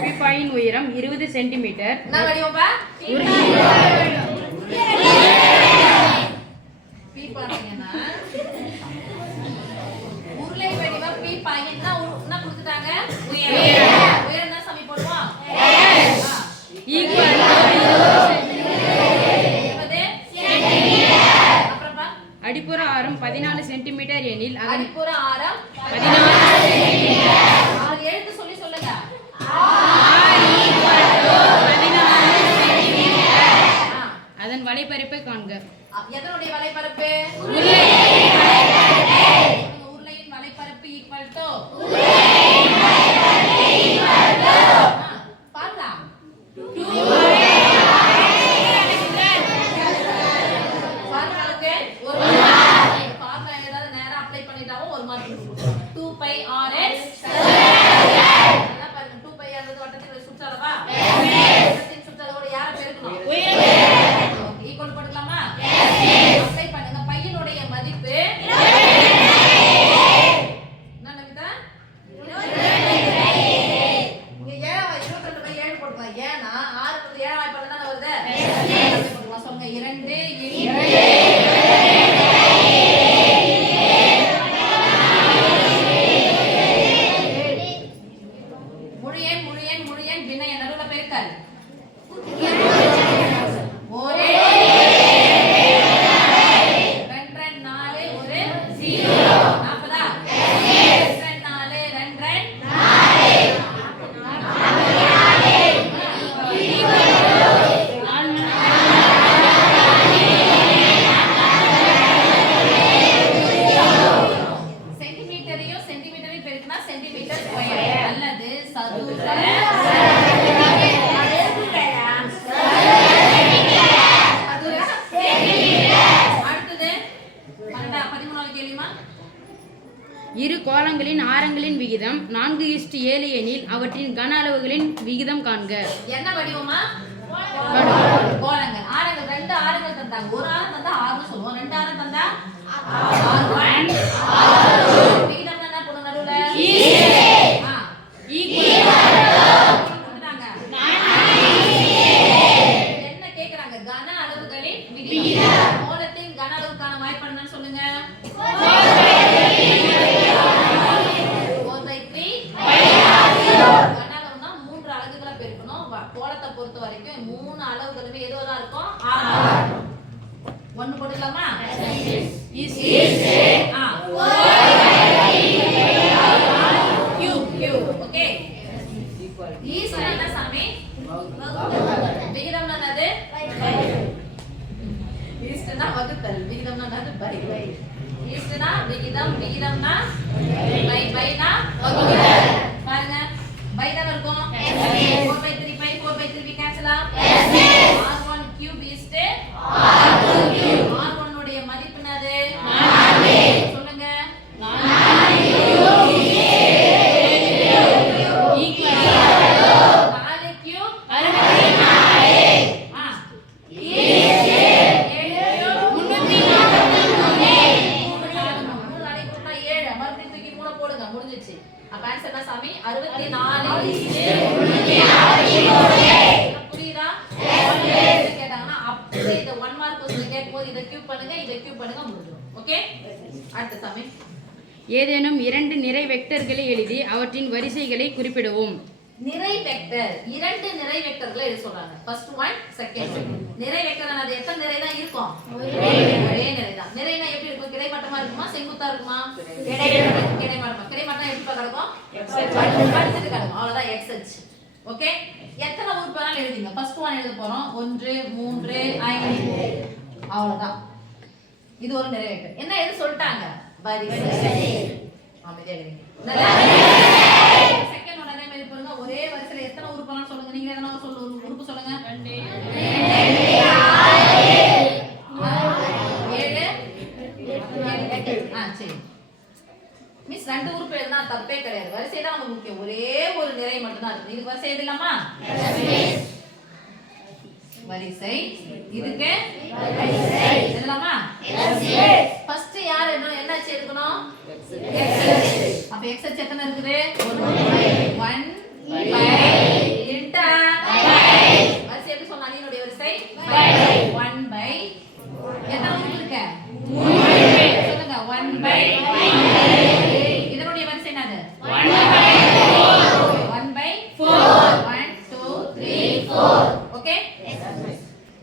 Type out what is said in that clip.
பீப்பாயின் உயரம் 20 சென்டிமீட்டர். உருளை வடிவம் பீப்பாயின் என்ன கொடுத்துட்டாங்க? உயரம் தான் சமி போடுவோம். அடிப்புற ஆரம் 14 சென்டிமீட்டர் எனில் அடிப்புற ஆரம் 14 சென்டிமீட்டர். எழுத்து சொல்லி சொல்லுங்க. அதன் வலைப்பரப்பை காண்க. எதனுடைய வலைப்பரப்பு? உருளையின் வலைப்பரப்பு ஈக்குவல் டு பார்க்கலாம். பார்க்கறதுக்கு ஒரு பார்க்க ஏதாவது நேரா அப்ளை பண்ணிட்டாவும் ஒரு மார்க் கொடுத்துருவோம். 2π rx நல்லா பாருங்க. 2π ஆனது வட்டத்தின் சுற்றளவா? வட்டத்தின் சுற்றளவோட யாரை பெருக்கணும்? ஈக்குவல் பண்ணலாமா? அப்ளை பண்ணுங்க. பையனுடைய மதிப்பு என்ன நமிதா? இங்க 22/7 போடுங்க. ஏன்னா 6 க்கு 7 வாய்ப்பால தான வருது. சொல்லுங்க 2 முழு எண் பின்ன நடுவுல பெருக்கல். ஒரு 2 4 ஒரு 0 40 2 4 2 சென்டிமீட்டரையும் சென்டிமீட்டரையும் பெருக்கினா சென்டிமீட்டர் ஸ்கொயர் அல்லது சதுர இரு கோளங்களின் ஆரங்களின் விகிதம் 4:7 எனில் அவற்றின் கன அளவுகளின் விகிதம் காண்க. என்ன வடிவமா? கோளங்கள். ஆரங்கள் 2 ஆரங்கள் தந்தாங்க. ஒரு ஆரம் தந்தா 6 சொல்லுவோம். 2 ஆரம் தந்தா 6. விகிதம் என்ன போடும் நடுவுல? என்ன கேக்குறாங்க? கன அளவுகளின் விகிதம். கோளத்தின் கன அளவுக்கான வாய்ப்பு என்னன்னு சொல்லுங்க. 4/3 கன அளவுனா 3 அலகுகளை பெருக்கணும். கோளத்தை பொறுத்த வரைக்கும் 3 அளவுகளுமே எதுவா இருக்கும்? ஆரம். 1 போட்டுக்கலாமா? ஓகே. ஈஸ்ட் என்ன சாமி? விகிதம் என்னது? ஈஸ்ட்னா வகுத்தல். விகிதம்னா என்னது? பை. ஈஸ்ட்னா விகிதம், விகிதம்னா பைனா வகுத்தல். பாருங்க பை தான் இருக்கும். 4/3 பை 4/3 கேன்சல் ஆ. r1 cube is to r2 cube. r1 உடைய மதிப்பு என்னது? 4 சொல்லுங்க. 4 cube equal 4 cube 64. Is to 7 cube போடுங்க. முடிஞ்சிச்சு. அப்ப ஆன்சர் என்ன சாமி? 64. புரியுதா? கேட்டாங்கன்னா அப்படியே இத 1 மார்க் क्वेश्चन கேட்கும்போது இத கியூப் பண்ணுங்க முடிஞ்சிடும். ஓகே. அடுத்த சாமி. ஏதேனும் 2 நிறை வெக்டர்களை எழுதி அவற்றின் வரிசைகளை குறிப்பிடவும். நிறை வெக்டர் 2 நிறை வெக்டர்களை எழுத சொல்றாங்க. First one, second one. நிறை வெக்டர் அது எத்தனை நிறை தான் இருக்கும்? ஒரே நிறை தான். நிறைனா எப்படி இருக்கும்? கிடைமட்டமா இருக்குமா செங்குத்தா இருக்குமா? கிடைமட்டமா. கிடைமட்டம் எப்படி கிடக்கும்? அடுத்து கிடக்கும். அவ்வளவுதான் x அச்சு. ஓகே. எத்தனை உறுப்பு வேணாலும் எழுதிங்க. ஃபர்ஸ்ட் ஒன் எழுத போறோம். 1 3 5 அவ்வளவுதான். இது ஒரு நிறை வெக்டர். என்ன எழுத சொல்லிட்டாங்க? வரிசை. அமைதியா எழுதுங்க. செகண்ட் ஒன் அதே மாதிரி பாருங்க. ஒரே வரிசையில எத்தனை உறுப்புலாம் சொல்லுங்க. நீங்க எதனா ஒரு உறுப்பு சொல்லுங்க. 2 7 சரி மிஸ் 2 உறுப்பு எழுதுனா தப்பே கிடையாது. வரிசை தான் நமக்கு முக்கியம். ஒரே ஒரு நிறை மட்டும் தான் இருக்கு. இதுக்கு வரிசை எழுதலாமா? வரிசை. இதுக்கு வரிசை எழுதலாமா? ஃபர்ஸ்ட் யார் என்ன அச்சு எடுக்கணும்? x. அப்ப x அச்சு எத்தனை இருக்குது? 1 5 1 by எத்தனை உறுப்பு இருக்கு சொல்லுங்க 1 by